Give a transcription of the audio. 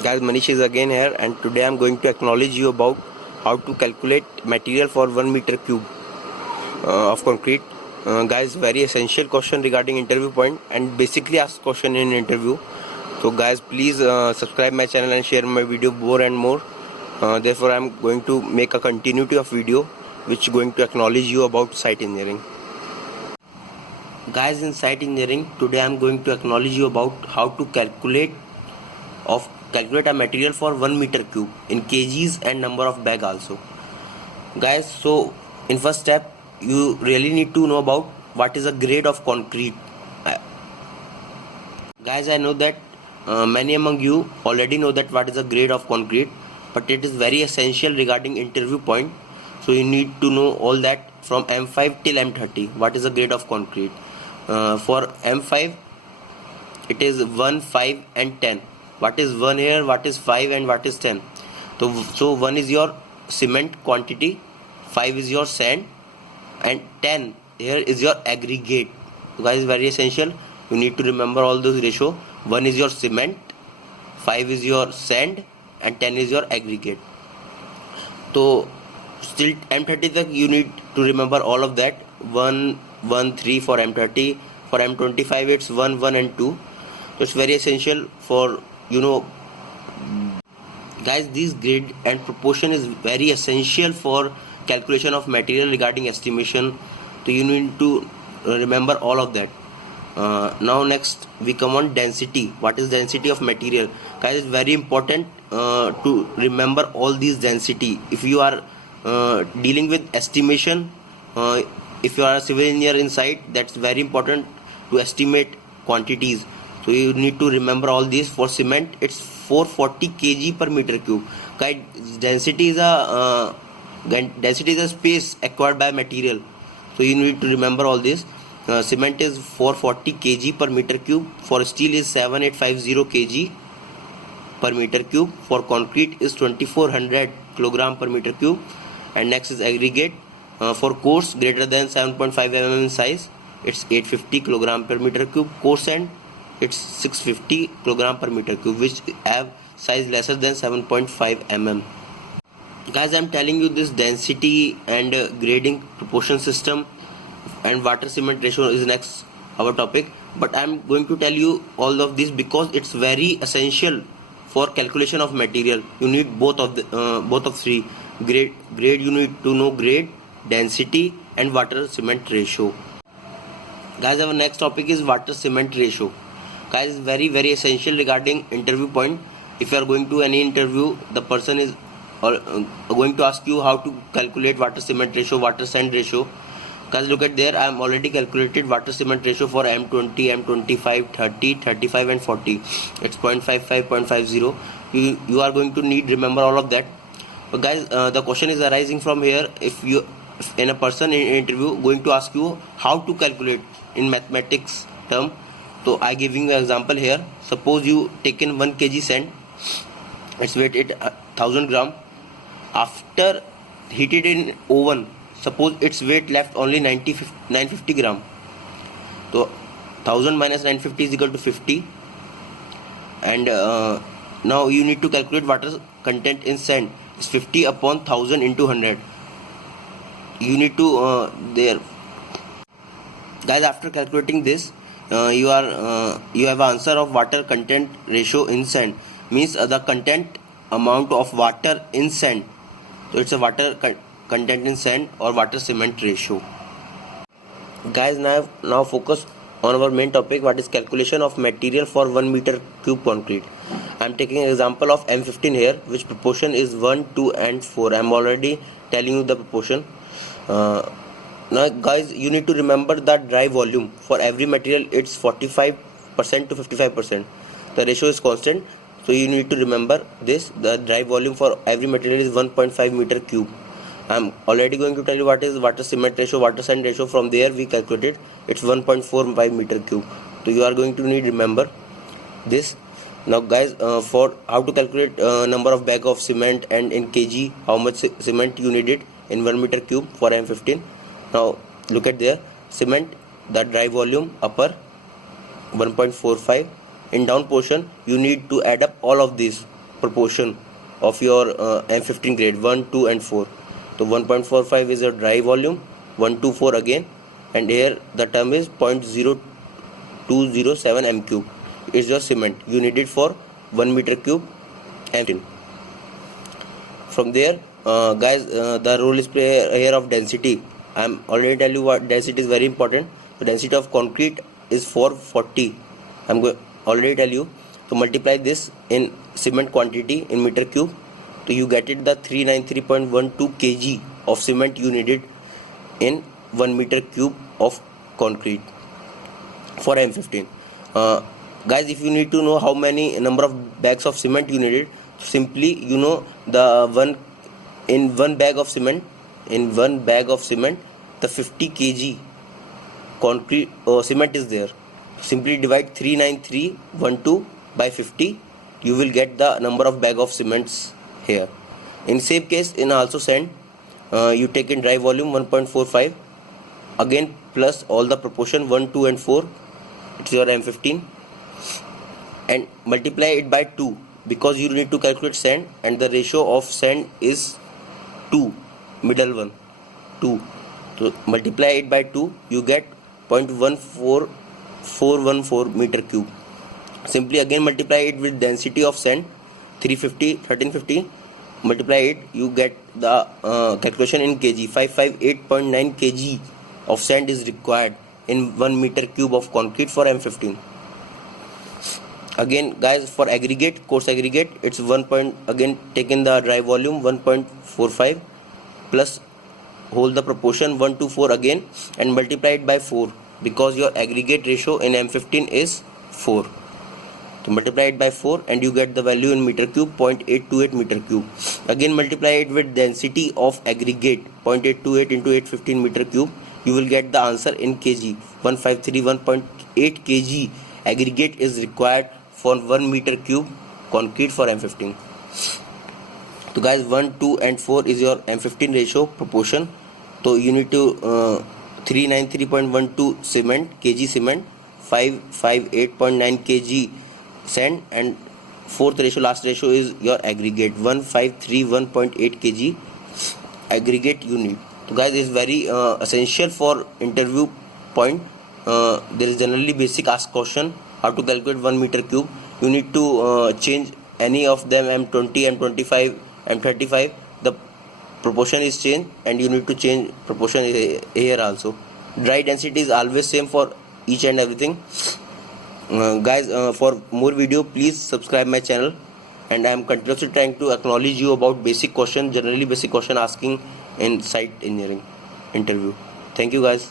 Guys, Manish is again here, and today I'm going to acknowledge you about how to calculate material for 1 meter cube of concrete. Guys, very essential question regarding interview point and basically asked question in interview. So guys, please subscribe my channel and share my video more and more. Therefore, I'm going to make a continuity of video which is going to acknowledge you about site engineering. Guys, in site engineering, today I'm going to acknowledge you about how to calculate a material for 1 meter cube in kgs and number of bag also. Guys, so in first step you really need to know about what is a grade of concrete. Guys, I know that many among you already know that what is a grade of concrete, but it is very essential regarding interview point. So you need to know all that from M5 till M30 what is the grade of concrete. For M5 it is 1, 5 and 10. What is 1 here, what is 5 and what is 10? So 1 is your cement quantity, 5 is your sand and 10 here is your aggregate. So guys, very essential, you need to remember all those ratio. 1 is your cement, 5 is your sand and 10 is your aggregate. So still M30 tak you need to remember all of that. 1, 1, 3 for M30. For M25 it's 1, 1 and 2. So it's very essential for guys, this grade and proportion is very essential for calculation of material regarding estimation. So you need to remember all of that. Now next we come on density. What is density of material? Guys, it's very important to remember all these density. If you are dealing with estimation, if you are a civil engineer inside, that's very important to estimate quantities. So you need to remember all these. For cement it's 440 kg per meter cube. Guys, density is a space acquired by material. So you need to remember all this. Cement is 440 kg per meter cube. For steel is 7850 kg per meter cube. For concrete is 2400 kg per meter cube. And next is aggregate. For coarse greater than 7.5 mm in size, it's 850 kg per meter cube. Coarse sand, it's 650 kg per meter cube, which have size lesser than 7.5 mm. Guys, I'm telling you this density and grading proportion system and water cement ratio is next our topic, but I'm going to tell you all of this because it's very essential for calculation of material. You need both of three. Grade you need to know grade, density and water cement ratio. Guys, our next topic is water cement ratio. Guys, very essential regarding interview point. If you are going to any interview, the person is going to ask you how to calculate water cement ratio, water sand ratio. Guys, look at there, I am already calculated water cement ratio for M20, M25, 30, 35 and 40. It's 0.55, 0.50. You are going to need remember all of that. But guys, the question is arising from here. If in a person in interview going to ask you how to calculate in mathematics term, so I giving you an example here. Suppose you taken 1 kg sand, its weight at 1000 gram. After heated in oven, suppose its weight left only 950 gram. So 1000 minus 950 is equal to 50. And now you need to calculate water content in sand. It's 50 upon 1000 into 100. You need to there. Guys, after calculating this, you have answer of water content ratio in sand, means the content amount of water in sand. So it's a water content in sand or water cement ratio. Guys, now focus on our main topic, what is calculation of material for 1 meter cube concrete. I am taking an example of M15 here, which proportion is 1, 2 and 4. I am already telling you the proportion. Now guys, you need to remember that dry volume for every material, it's 45% to 55%. The ratio is constant, so you need to remember this. The dry volume for every material is 1.5 meter cube. I'm already going to tell you what is water cement ratio, water sand ratio. From there we calculated it's 1.45 meter cube. So you are going to need remember this. Now guys, for how to calculate number of bag of cement and in kg, how much cement you needed in 1 meter cube for M15. Now look at there, cement, the dry volume upper 1.45. In down portion you need to add up all of these proportion of your M15 grade 1, 2 and 4. So 1.45 is your dry volume, 1, 2, 4 again, and here the term is 0.0207 m cube is your cement you need it for 1 meter cube M15. From there, guys, the role is play here of density. I'm already tell you what density is very important. The density of concrete is 440. I'm going already tell you. So multiply this in cement quantity in meter cube. So you get it the 393.12 kg of cement you needed in 1 meter cube of concrete for M15. Guys, if you need to know how many number of bags of cement you needed, simply you know the one bag of cement the 50 kg concrete cement is there. Simply divide 39312 by 50, you will get the number of bag of cements here. In same case, in also sand, you take in dry volume 1.45 again plus all the proportion 1, 2 and 4, it's your M15, and multiply it by 2 because you need to calculate sand and the ratio of sand is 2, middle one 2. So multiply it by 2, you get 0.14414 meter cube. Simply again multiply it with density of sand 1350, multiply it, you get the calculation in kg. 558.9 kg of sand is required in 1 meter cube of concrete for M15. Again guys, for aggregate, coarse aggregate, it's 1 point, again taken the dry volume 1.45 plus hold the proportion 1 to 4 again and multiply it by 4 because your aggregate ratio in M15 is 4. So multiply it by 4 and you get the value in meter cube 0.828 meter cube. Again multiply it with density of aggregate 0.828 into 815 meter cube, you will get the answer in kg. 1531.8 kg aggregate is required for 1 meter cube concrete for M15. So guys, 1, 2 and 4 is your M15 ratio proportion. So you need to 393.12 cement kg cement, 558.9 kg sand, and fourth ratio, last ratio is your aggregate 1531.8 kg aggregate you need. So guys, is very essential for interview point. There is generally basic ask question how to calculate 1 meter cube. You need to change any of them, M20, M25, M35, the proportion is changed and you need to change proportion here also. Dry density is always same for each and everything. Guys, for more video please subscribe my channel, and I am continuously trying to acknowledge you about basic question, generally basic question asking in site engineering interview. Thank you guys.